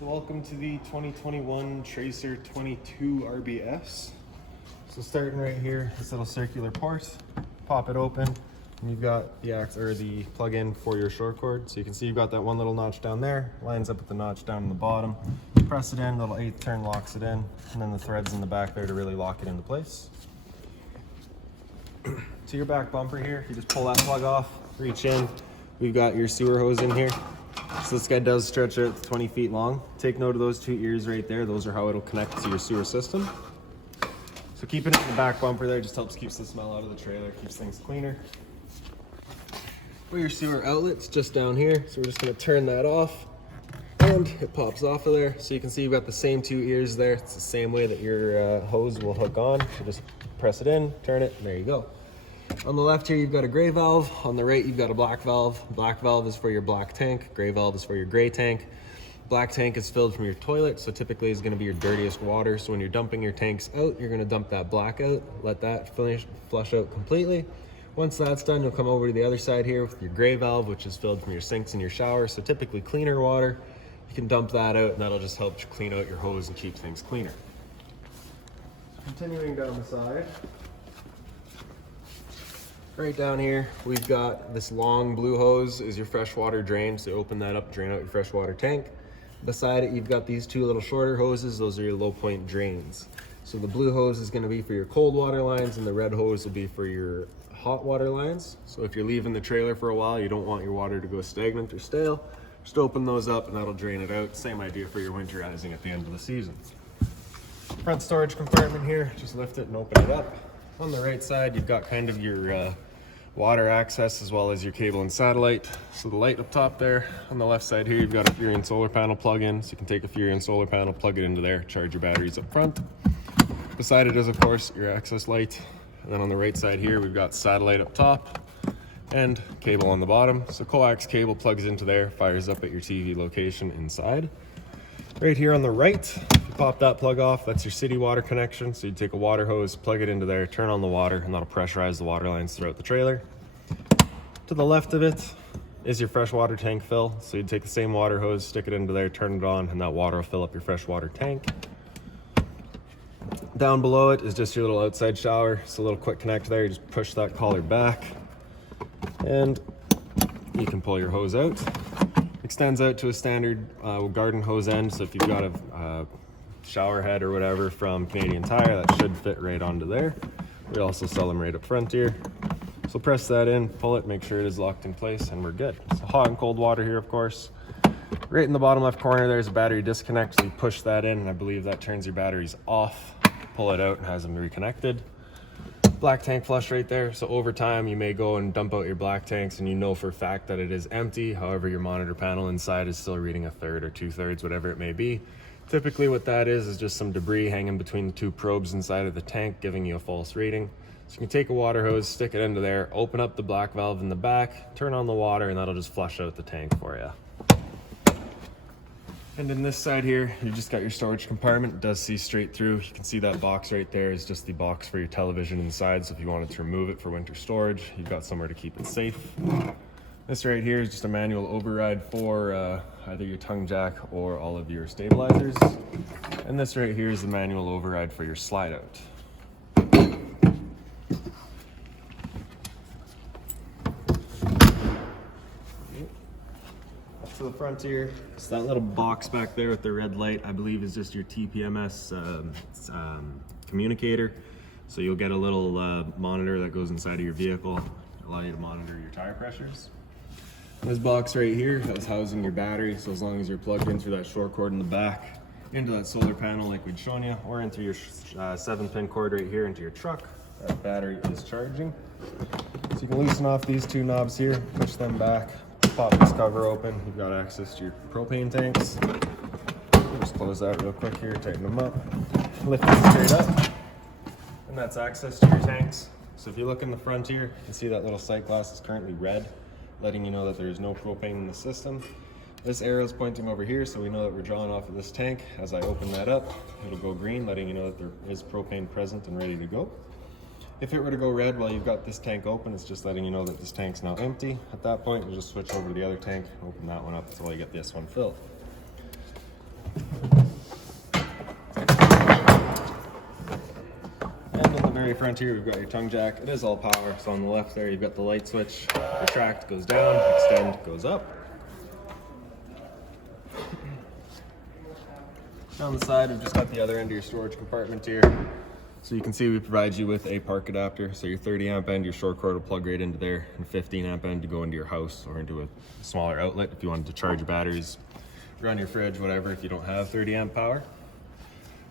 So welcome to the 2021 Tracer 22 RBS. So starting right here, this little circular port, pop it open, and you've got the plug-in for your short cord. So you can see you've got that one little notch down there, lines up with the notch down in the bottom. Press it in, little 8th turn locks it in, and then the threads in the back there to really lock it into place. To your back bumper here, you just pull that plug off, reach in. We've got your sewer hose in here. So this guy does stretch out 20 feet long. Take note of those 2 ears right there. Those are how it'll connect to your sewer system. So keeping it in the back bumper there just helps keep the smell out of the trailer, keeps things cleaner. For your sewer outlet's just down here. So we're just gonna turn that off and it pops off of there. So you can see you've got the same 2 ears there. It's the same way that your hose will hook on. So just press it in, turn it, and there you go. On the left here, you've got a gray valve. On the right, you've got a black valve. Black valve is for your black tank. Gray valve is for your gray tank. Black tank is filled from your toilet, so typically is gonna be your dirtiest water. So when you're dumping your tanks out, you're gonna dump that black out, let that flush out completely. Once that's done, you'll come over to the other side here with your gray valve, which is filled from your sinks and your showers. So typically cleaner water. You can dump that out and that'll just help you clean out your hose and keep things cleaner. Continuing down the side. Right down here, we've got this long blue hose is your freshwater drain. So open that up, drain out your freshwater tank. Beside it, you've got these 2 little shorter hoses. Those are your low point drains. So the blue hose is gonna be for your cold water lines and the red hose will be for your hot water lines. So if you're leaving the trailer for a while, you don't want your water to go stagnant or stale, just open those up and that'll drain it out. Same idea for your winterizing at the end of the season. Front storage compartment here, just lift it and open it up. On the right side, you've got kind of your water access as well as your cable and satellite. So the light up top there. On the left side here, you've got a Furion solar panel plug-in. So you can take a Furion solar panel, plug it into there, charge your batteries up front. Beside it is, of course, your access light. And then on the right side here, we've got satellite up top and cable on the bottom. So coax cable plugs into there, fires up at your TV location inside. Right here on the right, if you pop that plug off, that's your city water connection. So you take a water hose, plug it into there, turn on the water, and that'll pressurize the water lines throughout the trailer. To the left of it is your freshwater tank fill. So you take the same water hose, stick it into there, turn it on, and that water will fill up your freshwater tank. Down below it is just your little outside shower. So a little quick connect there, you just push that collar back, and you can pull your hose out. Extends out to a standard garden hose end. So if you've got a shower head or whatever from Canadian Tire, that should fit right onto there. We also sell them right up front here. So press that in, pull it, make sure it is locked in place, and we're good. So hot and cold water here, of course. Right in the bottom left corner, there's a battery disconnect. So you push that in, and I believe that turns your batteries off. Pull it out and has them reconnected. Black tank flush right there. So over time, you may go and dump out your black tanks and you know for a fact that it is empty. However, your monitor panel inside is still reading 1/3 or 2/3, whatever it may be. Typically what that is just some debris hanging between the 2 probes inside of the tank, giving you a false reading. So you can take a water hose, stick it into there, open up the black valve in the back, turn on the water, and that'll just flush out the tank for you. And in this side here, you've just got your storage compartment. It does see straight through. You can see that box right there is just the box for your television inside. So if you wanted to remove it for winter storage, you've got somewhere to keep it safe. This right here is just a manual override for either your tongue jack or all of your stabilizers. And this right here is the manual override for your slide out. To the front here, so that little box back there with the red light, I believe is just your TPMS communicator. So you'll get a little monitor that goes inside of your vehicle, allow you to monitor your tire pressures. This box right here is housing your battery. So as long as you're plugged in through that short cord in the back, into that solar panel like we'd shown you, or into your 7-pin cord right here into your truck, that battery is charging. So you can loosen off these 2 knobs here, push them back, pop this cover open. You've got access to your propane tanks. Just close that real quick here, tighten them up, lift it straight up, and that's access to your tanks. So if you look in the front here, you can see that little sight glass is currently red, letting you know that there is no propane in the system. This arrow is pointing over here, so we know that we're drawing off of this tank. As I open that up, it'll go green, letting you know that there is propane present and ready to go. If it were to go red while you've got this tank open, it's just letting you know that this tank's now empty. At that point, you'll just switch over to the other tank, open that one up until you get this one filled. very front here, we've got your tongue jack. It is all power. So on the left there, you've got the light switch. Retract goes down, extend goes up. On the side, we've just got the other end of your storage compartment here. So you can see we provide you with a park adapter. So your 30 amp end, your short cord will plug right into there, and 15 amp end to go into your house or into a smaller outlet if you wanted to charge your batteries, run your fridge, whatever, if you don't have 30 amp power.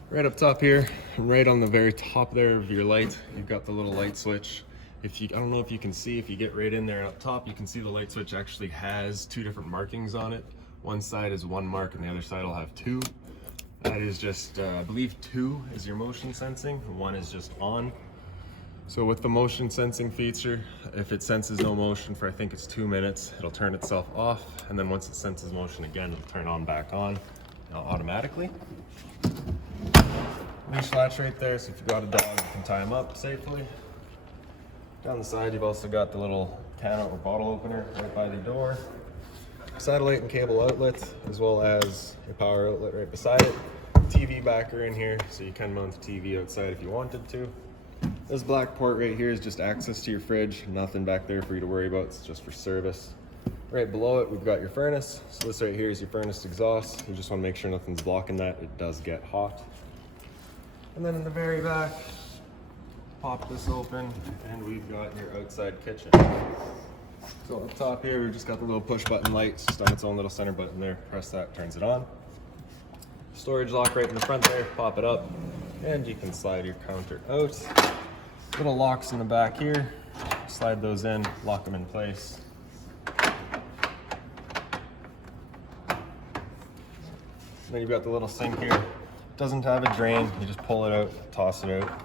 Right up top here, and right on the very top there of your light, you've got the little light switch. I don't know if you can see, if you get right in there up top, you can see the light switch actually has two different markings on it. One side is one mark and the other side will have two. That is just, I believe 2 is your motion sensing, 1 is just on. So with the motion sensing feature, if it senses no motion for I think it's 2 minutes, it'll turn itself off, and then once it senses motion again, it'll turn on back on automatically. Leash latch right there, so if you've got a dog, you can tie him up safely. Down the side, you've also got the little can or bottle opener right by the door. Satellite and cable outlet, as well as a power outlet right beside it. TV backer in here, so you can mount the TV outside if you wanted to. This black port right here is just access to your fridge. Nothing back there for you to worry about, it's just for service. Right below it, we've got your furnace. So this right here is your furnace exhaust. You just want to make sure nothing's blocking that. It does get hot. And then in the very back, pop this open, and we've got your outside kitchen. So up top here, we've just got the little push button light. It's just on its own little center button there. Press that, turns it on. Storage lock right in the front there, pop it up, and you can slide your counter out. Little locks in the back here. Slide those in, lock them in place. Then you've got the little sink here. It doesn't have a drain, you just pull it out, toss it out.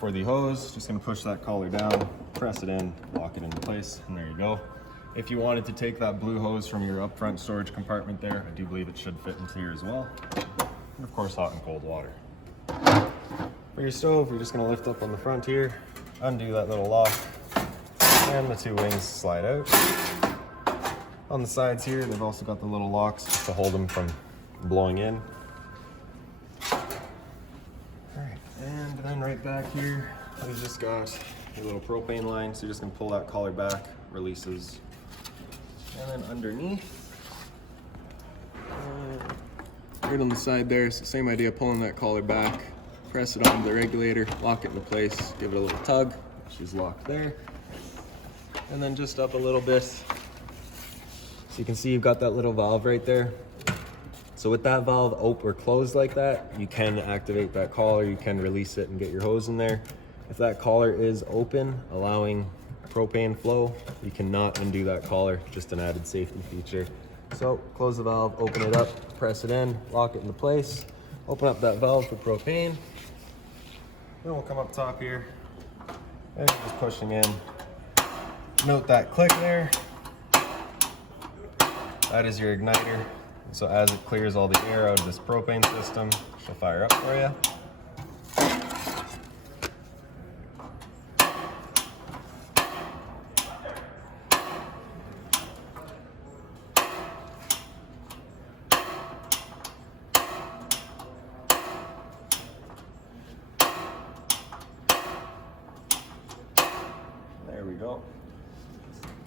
For the hose, just gonna push that collar down, press it in, lock it into place, and there you go. If you wanted to take that blue hose from your up front storage compartment there, I do believe it should fit into here as well. And of course, hot and cold water. For your stove, you're just gonna lift up on the front here, undo that little lock, and the 2 wings slide out. On the sides here, they've also got the little locks to hold them from blowing in. Alright, and then right back here, we've just got your little propane line, so you're just gonna pull that collar back, releases. And then underneath, right on the side there, so same idea, pulling that collar back, press it onto the regulator, lock it into place, give it a little tug, she's locked there. And then just up a little bit, so you can see you've got that little valve right there. So with that valve open or closed like that, you can activate that collar, you can release it and get your hose in there. If that collar is open, allowing propane flow, you cannot undo that collar, just an added safety feature. So close the valve, open it up, press it in, lock it into place, open up that valve for propane. Then we'll come up top here and just pushing in. Note that click there. That is your igniter. So as it clears all the air out of this propane system, she'll fire up for you. There we go.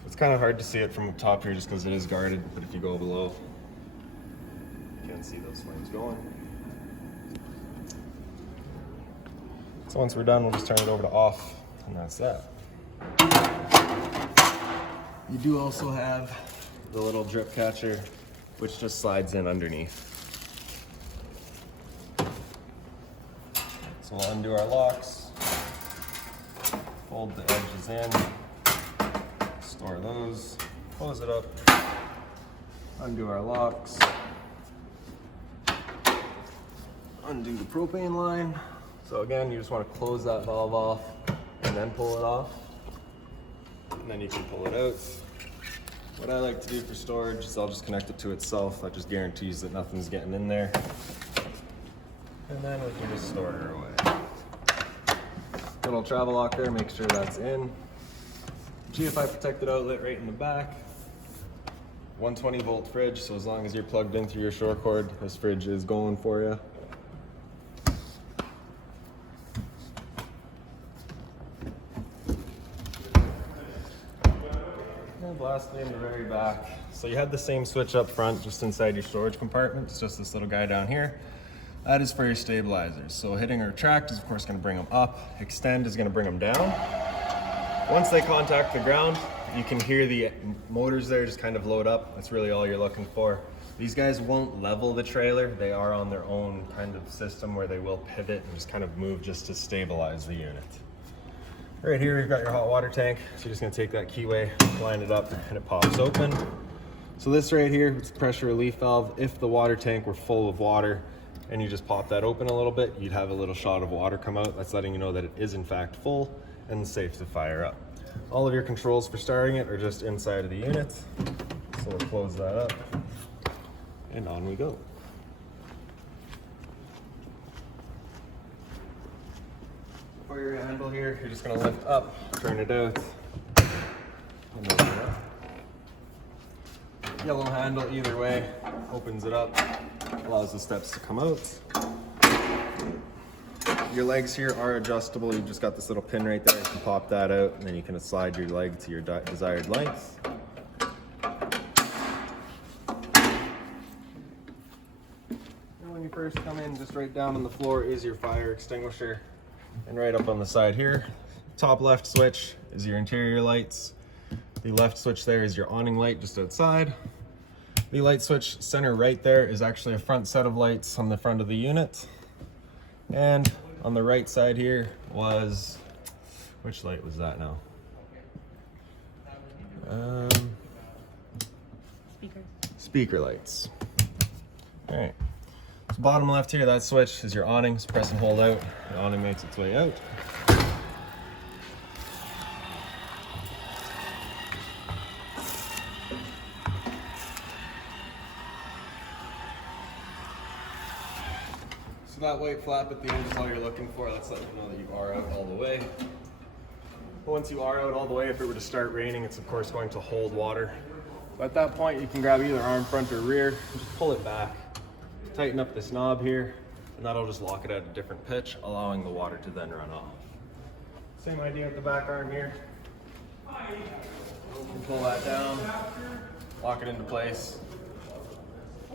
It's kind of hard to see it from the top here just because it is guarded, but if you go below, you can see those flames going. So once we're done, we'll just turn it over to off, and that's that. You do also have the little drip catcher, which just slides in underneath. So we'll undo our locks, fold the edges in, store those, close it up, undo our locks, undo the propane line. So again, you just want to close that valve off and then pull it off, and then you can pull it out. What I like to do for storage is I'll just connect it to itself. That just guarantees that nothing's getting in there. And then we can just store her away. Little travel lock there, make sure that's in. GFI protected outlet right in the back. 120 volt fridge, so as long as you're plugged in through your short cord, this fridge is going for you. lastly, in the very back. So you had the same switch up front, just inside your storage compartment. It's just this little guy down here. That is for your stabilizers. So hitting or retract is of course gonna bring them up. Extend is gonna bring them down. Once they contact the ground, you can hear the motors there just kind of load up. That's really all you're looking for. These guys won't level the trailer. They are on their own kind of system where they will pivot and just kind of move just to stabilize the unit. Right here, you've got your hot water tank. So you're just gonna take that keyway, line it up, and it pops open. So this right here, it's a pressure relief valve. If the water tank were full of water and you just pop that open a little bit, you'd have a little shot of water come out. That's letting you know that it is in fact full and safe to fire up. All of your controls for starting it are just inside of the unit. So we'll close that up and on we go. For your handle here, you're just gonna lift up, turn it out, and open it up. Yellow handle either way, opens it up, allows the steps to come out. Your legs here are adjustable. You've just got this little pin right there. You can pop that out, and then you can slide your leg to your desired length. And when you first come in, just right down on the floor is your fire extinguisher. And right up on the side here, top left switch is your interior lights. The left switch there is your awning light just outside. The light switch center right there is actually a front set of lights on the front of the unit. And on the right side here was, which light was that now? Speaker lights. All right. So bottom left here, that switch is your awning. So press and hold out. The awning makes its way out. So that white flap at the end is all you're looking for. That's letting you know that you are out all the way. But once you are out all the way, if it were to start raining, it's of course going to hold water. But at that point, you can grab either arm, front, or rear, and just pull it back. Tighten up this knob here, and that'll just lock it at a different pitch, allowing the water to then run off. Same idea with the back arm here. You can pull that down, lock it into place,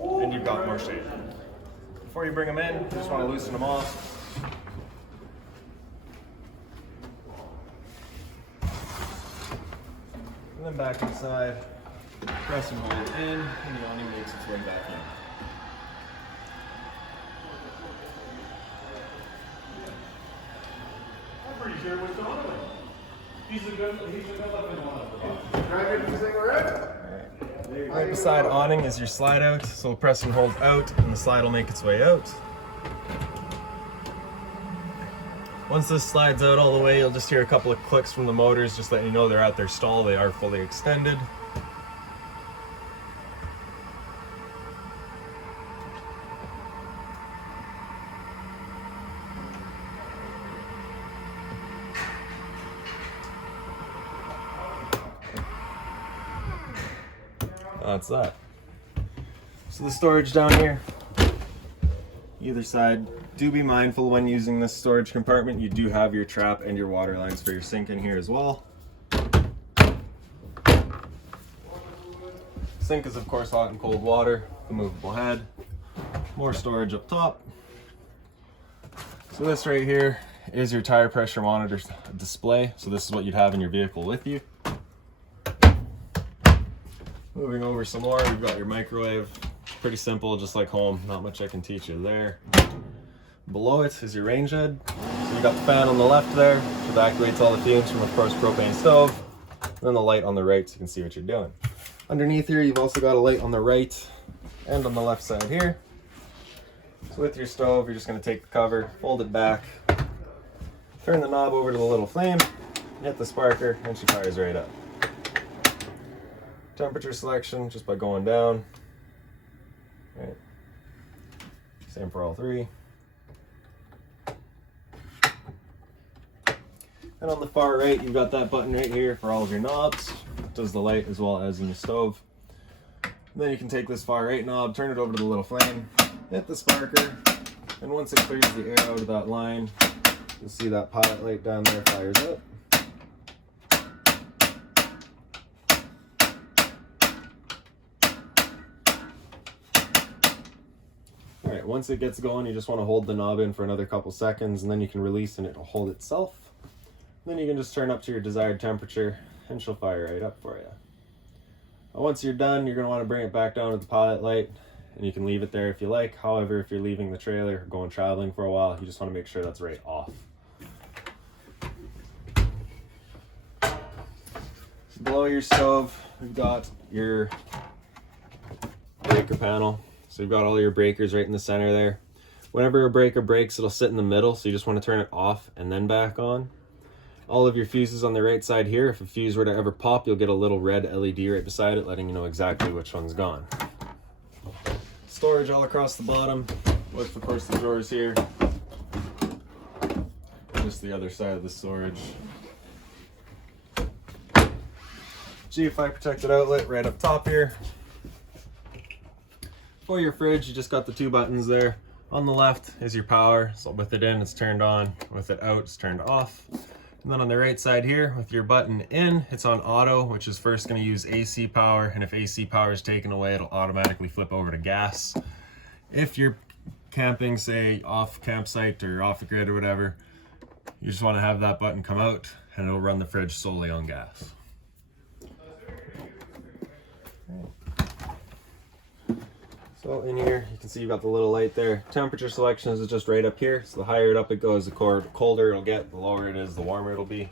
and you've got more shape. Before you bring them in, you just want to loosen them off. And then back inside, press and hold it in, and the awning makes its way back in. I'm pretty sure it was Donovan. He's a good looking one. Drive it, you think we're in? Right beside awning is your slide out, so press and hold out and the slide will make its way out. Once this slides out all the way, you'll just hear a couple of clicks from the motors, just letting you know they're at their stall, they are fully extended. That's that. So the storage down here, either side, do be mindful when using this storage compartment. You do have your trap and your water lines for your sink in here as well. Sink is of course hot and cold water, a movable head, more storage up top. So this right here is your tire pressure monitor display. So this is what you'd have in your vehicle with you. Moving over some more, we've got your microwave. Pretty simple, just like home. Not much I can teach you there. Below it is your range head. So you got the fan on the left there, which evacuates all the fumes from, of course, propane stove. And then the light on the right so you can see what you're doing. Underneath here, you've also got a light on the right and on the left side here. So with your stove, you're just gonna take the cover, fold it back, turn the knob over to the little flame, hit the sparker, and she fires right up. Temperature selection just by going down. Right. Same for all three. And on the far right, you've got that button right here for all of your knobs. It does the light as well as in the stove. And then you can take this far right knob, turn it over to the little flame, hit the sparker, and once it clears the air out of that line, you'll see that pilot light down there fires up. All right, once it gets going, you just want to hold the knob in for another couple seconds, and then you can release and it'll hold itself. Then you can just turn up to your desired temperature and she'll fire right up for you. Once you're done, you're going to want to bring it back down to the pilot light, and you can leave it there if you like. However, if you're leaving the trailer or going traveling for a while, you just want to make sure that's right off. Below your stove, we've got your breaker panel. So you've got all your breakers right in the center there. Whenever a breaker breaks, it'll sit in the middle, so you just want to turn it off and then back on. All of your fuses on the right side here. If a fuse were to ever pop, you'll get a little red LED right beside it, letting you know exactly which one's gone. Storage all across the bottom, with of course the drawers here. Just the other side of the storage. GFI protected outlet right up top here. For your fridge, you just got the two buttons there. On the left is your power, so with it in, it's turned on. With it out, it's turned off. And then on the right side here, with your button in, it's on auto, which is first going to use AC power, and if AC power is taken away, it'll automatically flip over to gas. If you're camping, say, off campsite or off the grid or whatever, you just want to have that button come out, and it'll run the fridge solely on gas. So in here, you can see you've got the little light there. Temperature selection is just right up here. So the higher it up it goes, the colder it'll get. The lower it is, the warmer it'll be.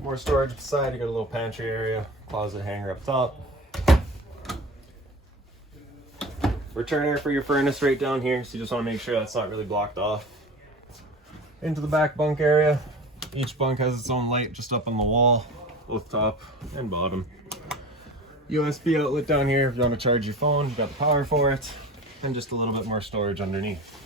More storage beside. You got a little pantry area, closet hanger up top. Return air for your furnace right down here. So you just want to make sure that's not really blocked off. Into the back bunk area. Each bunk has its own light just up on the wall, both top and bottom. USB outlet down here if you want to charge your phone. You've got the power for it, and just a little bit more storage underneath.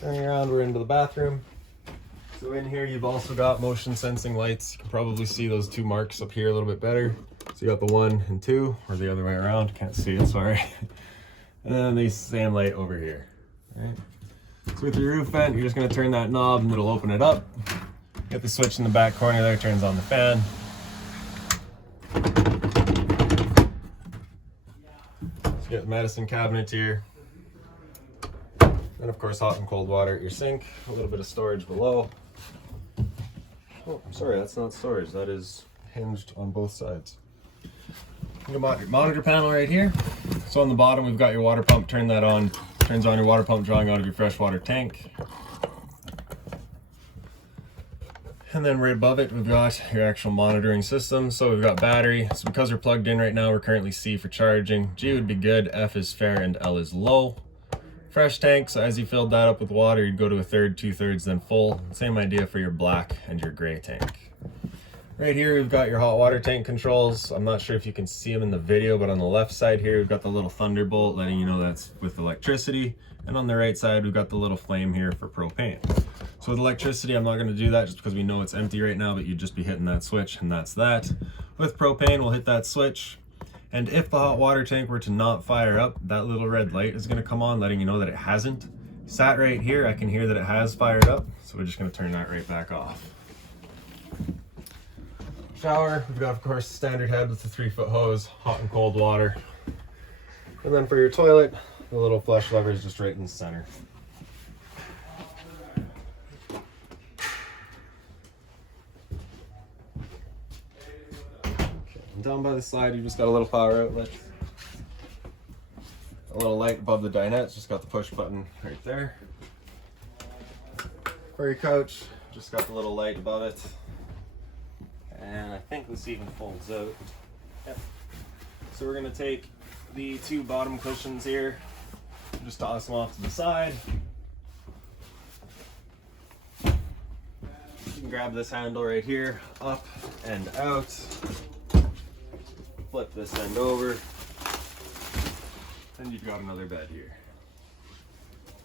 Turning around, we're into the bathroom. So in here you've also got motion sensing lights. You can probably see those two marks up here a little bit better. So you got the 1 and 2, or the other way around, can't see it, sorry. And then the same light over here. Right. So with your roof vent, you're just going to turn that knob and it'll open it up. Get the switch in the back corner there, turns on the fan. So you get the medicine cabinet here. And of course hot and cold water at your sink. A little bit of storage below. Oh, sorry, that's not storage. That is hinged on both sides. You got your monitor panel right here. So on the bottom we've got your water pump. Turn that on. Turns on your water pump drawing out of your freshwater tank. And then right above it, we've got your actual monitoring system. So we've got battery. So because we're plugged in right now, we're currently C for charging. G would be good, F is fair, and L is low. Fresh tank, so as you filled that up with water, you'd go to 1/3, 2/3, then full. Same idea for your black and your gray tank. Right here, we've got your hot water tank controls. I'm not sure if you can see them in the video, but on the left side here, we've got the little thunderbolt letting you know that's with electricity. And on the right side, we've got the little flame here for propane. So with electricity, I'm not gonna do that just because we know it's empty right now, but you'd just be hitting that switch and that's that. With propane, we'll hit that switch. And if the hot water tank were to not fire up, that little red light is gonna come on, letting you know that it hasn't. Sat right here, I can hear that it has fired up. So we're just gonna turn that right back off. Shower, we've got of course standard head with the 3-foot hose, hot and cold water. And then for your toilet, the little flush lever is just right in the center. And down by the side, you just got a little power outlet. A little light above the dinette, just got the push button right there. For your couch, just got the little light above it. And I think this even folds out. Yep. So we're gonna take the 2 bottom cushions here, just toss them off to the side. You can grab this handle right here, up and out. Flip this end over, and you've got another bed here.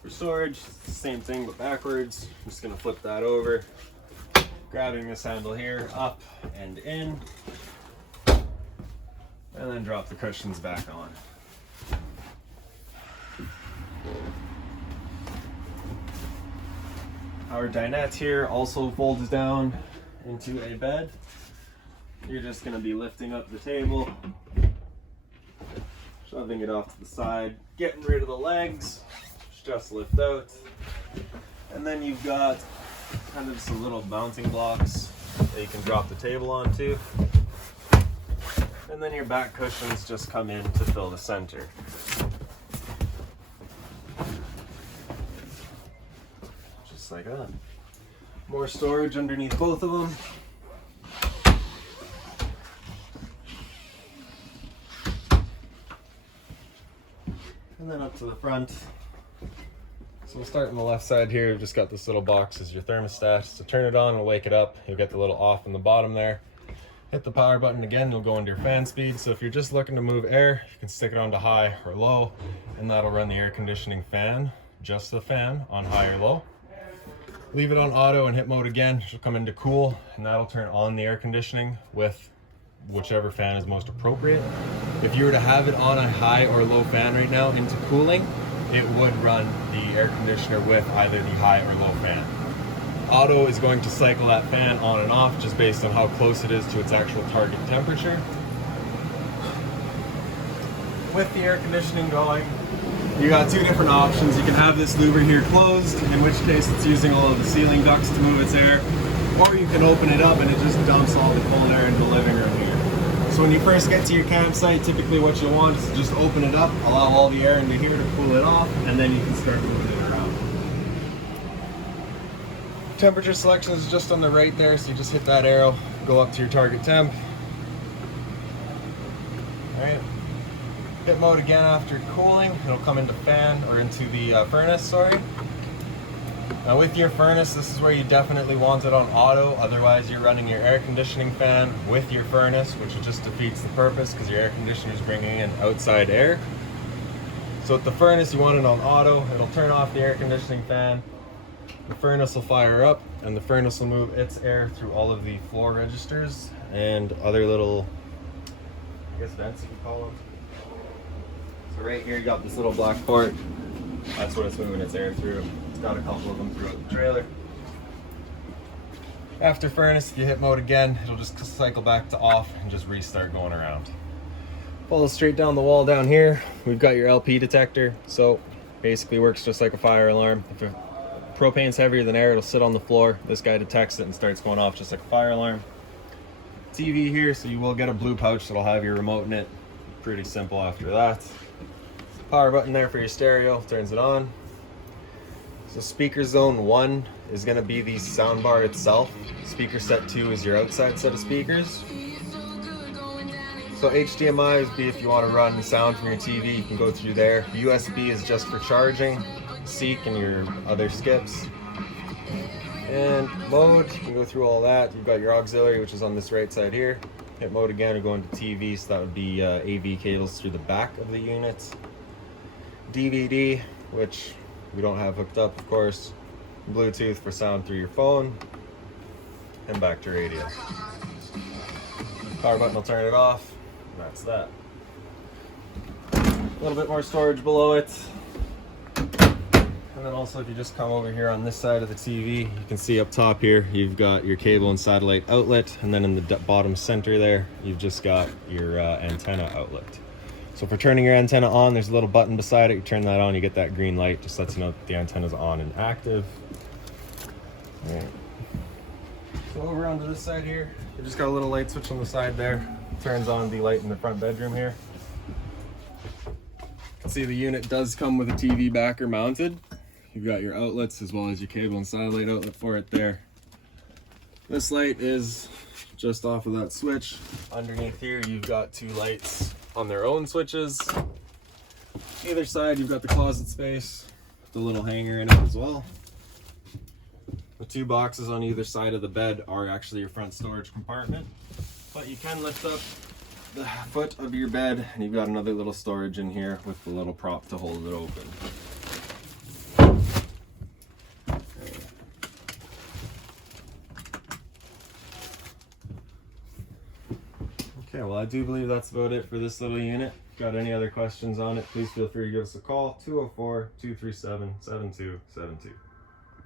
For storage, it's the same thing but backwards. I'm just gonna flip that over. Grabbing this handle here, up and in, and then drop the cushions back on. Our dinette here also folds down into a bed. You're just going to be lifting up the table, shoving it off to the side, getting rid of the legs, just lift out. And then you've got kind of some little mounting blocks that you can drop the table onto. And then your back cushions just come in to fill the center. Just like that. More storage underneath both of them. And then up to the front. So we'll start on the left side here. We've just got this little box as your thermostat. So turn it on and wake it up. You'll get the little off in the bottom there. Hit the power button again, you'll go into your fan speed. So if you're just looking to move air, you can stick it on to high or low, and that'll run the air conditioning fan, just the fan, on high or low. Leave it on auto and hit mode again, it'll come into cool, and that'll turn on the air conditioning with whichever fan is most appropriate. If you were to have it on a high or low fan right now into cooling, it would run the air conditioner with either the high or low fan. Auto is going to cycle that fan on and off just based on how close it is to its actual target temperature. With the air conditioning going, you got two different options. You can have this louver here closed, in which case it's using all of the ceiling ducts to move its air, or you can open it up and it just dumps all the cold air into the living room here. So when you first get to your campsite, typically what you'll want is to just open it up, allow all the air into here to cool it off, and then you can start moving it around. Temperature selection is just on the right there, so you just hit that arrow, go up to your target temp. Alright, hit mode again after cooling, it'll come into fan, or into the furnace, sorry. Now with your furnace, this is where you definitely want it on auto, otherwise you're running your air conditioning fan with your furnace, which just defeats the purpose because your air conditioner is bringing in outside air. So with the furnace, you want it on auto, it'll turn off the air conditioning fan. The furnace will fire up, and the furnace will move its air through all of the floor registers and other little, I guess, vents, if you call them. So right here, you got this little black port. That's what it's moving its air through. It's got a couple of them throughout the trailer. After furnace, if you hit mode again, it'll just cycle back to off and just restart going around. Follow straight down the wall down here. We've got your LP detector. So basically works just like a fire alarm. If propane's heavier than air, it'll sit on the floor. This guy detects it and starts going off just like a fire alarm. TV here, so you will get a blue pouch that'll have your remote in it. Pretty simple after that. Power button there for your stereo, turns it on. So speaker zone 1 is going to be the soundbar itself. Speaker set 2 is your outside set of speakers. So HDMI is be if you want to run sound from your TV, you can go through there. USB is just for charging. Seek and your other skips. And mode, you can go through all that. You've got your auxiliary, which is on this right side here. Hit mode again or go into TV, so that would be AV cables through the back of the unit. DVD, which we don't have hooked up, of course. Bluetooth for sound through your phone. And back to radio. Power button will turn it off. And that's that. A little bit more storage below it. And then also, if you just come over here on this side of the TV, you can see up top here, you've got your cable and satellite outlet, and then in the bottom center there, you've just got your antenna outlet. So for turning your antenna on, there's a little button beside it. You turn that on, you get that green light, just lets you know that the antenna's on and active. All right. So over onto this side here, you just got a little light switch on the side there. Turns on the light in the front bedroom here. You can see the unit does come with a TV backer mounted. You've got your outlets as well as your cable and satellite outlet for it there. This light is just off of that switch. Underneath here, you've got two lights on their own switches. Either side, you've got the closet space, the little hanger in it as well. The two boxes on either side of the bed are actually your front storage compartment, but you can lift up the foot of your bed and you've got another little storage in here with the little prop to hold it open. Okay, well, I do believe that's about it for this little unit. If you've got any other questions on it, please feel free to give us a call, 204-237-7272.